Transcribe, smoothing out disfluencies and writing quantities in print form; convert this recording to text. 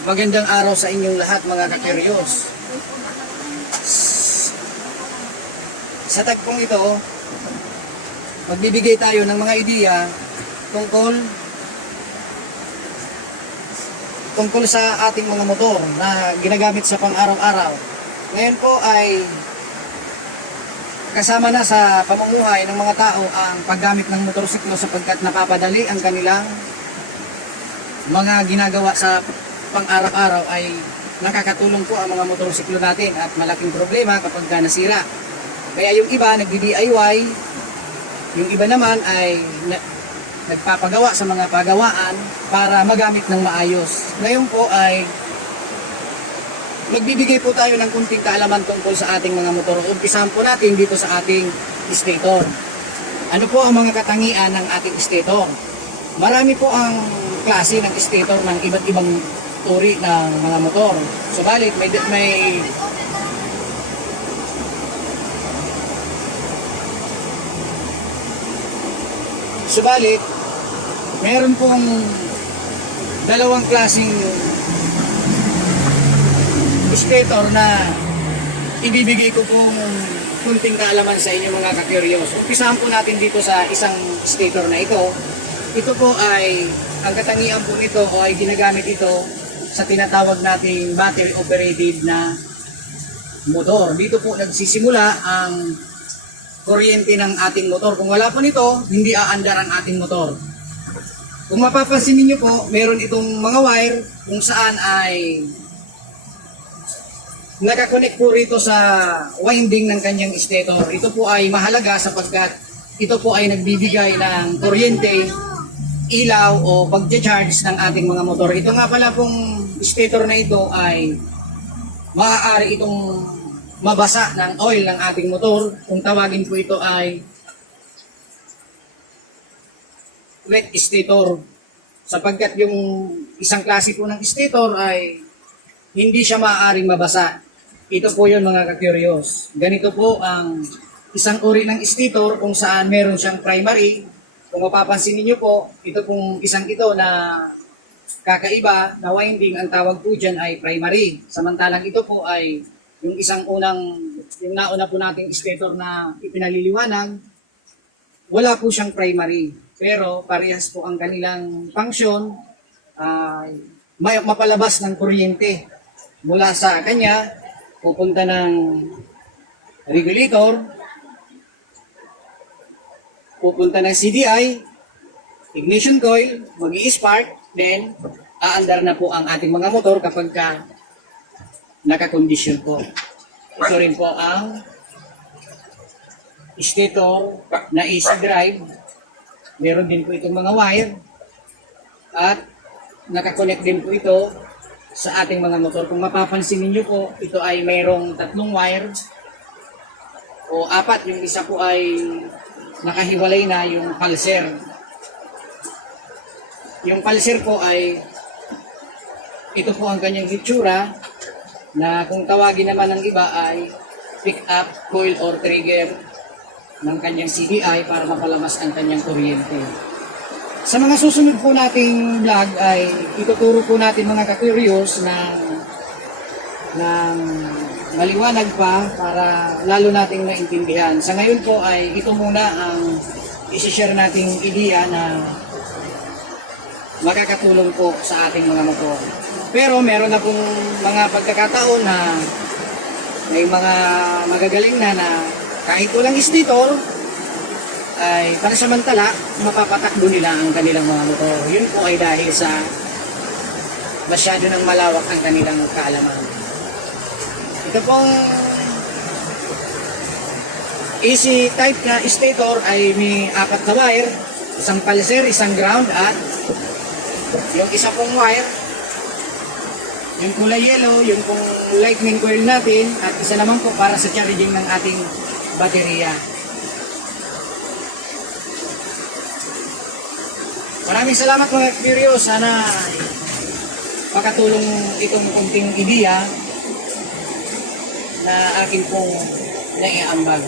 Magandang araw sa inyong lahat mga kakeryos. Sa tagpong ito, magbibigay tayo ng mga ideya tungkol sa ating mga motor na ginagamit sa pang-araw-araw. Ngayon po ay kasama na sa pamumuhay ng mga tao ang paggamit ng motorsiklo sapagkat napapadali ang kanilang mga ginagawa sa pang-araw-araw. Ay nakakatulong po ang mga motorsiklo natin at malaking problema kapag nasira. Kaya yung iba nagdi-DIY, yung iba naman ay nagpapagawa sa mga pagawaan para magamit ng maayos. Ngayon po ay magbibigay po tayo ng kunting kaalaman tungkol sa ating mga motor. Umpisahan po natin dito sa ating stator. Ano po ang mga katangian ng ating stator? Marami po ang klase ng stator ng iba't ibang uri ng mga motor. Subalit meron pong dalawang klaseng stator na ibibigay ko pong kunting kaalaman sa inyo mga kakuryos. Umpisahan po natin dito sa isang stator na ito. Ito po ay, ang katangian po nito o ay ginagamit ito sa tinatawag nating battery operated na motor. Dito po nagsisimula ang kuryente ng ating motor. Kung wala po nito, hindi aandar ang ating motor. Kung mapapansin niyo po, meron itong mga wire kung saan ay nakakonect po rito sa winding ng kanyang stator. Ito po ay mahalaga sapagkat ito po ay nagbibigay ng kuryente, ilaw o pag-charge ng ating mga motor. Ito nga pala pong stator na ito ay maaari itong mabasa ng oil ng ating motor. Kung tawagin po ito ay wet stator. Sapagkat yung isang klase po ng stator ay hindi siya maaaring mabasa. Ito po yun mga kakuryos. Ganito po ang isang uri ng stator kung saan meron siyang primary. Kung mapapansin niyo po, ito pong isang ito na kakaiba na winding, ang tawag po dyan ay primary. Samantalang ito po ay yung yung nauna po nating stator na ipinaliliwanag, wala po siyang primary. Pero parehas po ang kanilang function ay mapalabas ng kuryente mula sa kanya, pupunta ng regulator, pupunta ng CDI, ignition coil, mag-i-spark, then aandar na po ang ating mga motor kapag nakakondisyon po. Ito rin po ang stator na AC drive. Meron din po itong mga wire at nakakonect din po ito sa ating mga motor. Kung mapapansin niyo po, ito ay mayroong 3 wire o 4. Yung isa po ay nakahiwalay na, yung pulser. Yung pulser po ay ito po ang kanyang hitsura na kung tawagin naman ng iba ay pick up coil or trigger ng kanyang CDI para mapalabas ang kanyang kuryente. Sa mga susunod po nating vlog ay ituturo po natin mga kakuryos ng maliwanag pa para lalo nating maintindihan. Sa ngayon po ay ito muna ang isi-share nating ideya na makakatulong po sa ating mga motor. Pero meron na pong mga pagkakataon na may mga magagaling na kahit walang stator ay pansamantala mapapatakbo nila ang kanilang mga motor. Yun po ay dahil sa masyado ng malawak ang kanilang kaalaman. Ito pong AC type na stator ay may 4 na wire, isang pulser, isang ground at yung isa pong wire, yung kulay yellow, yung pong lightning coil natin at isa naman po para sa charging ng ating baterya. Maraming salamat mga curious. Sana makatulong itong kunting ideya na akin pong naiambag.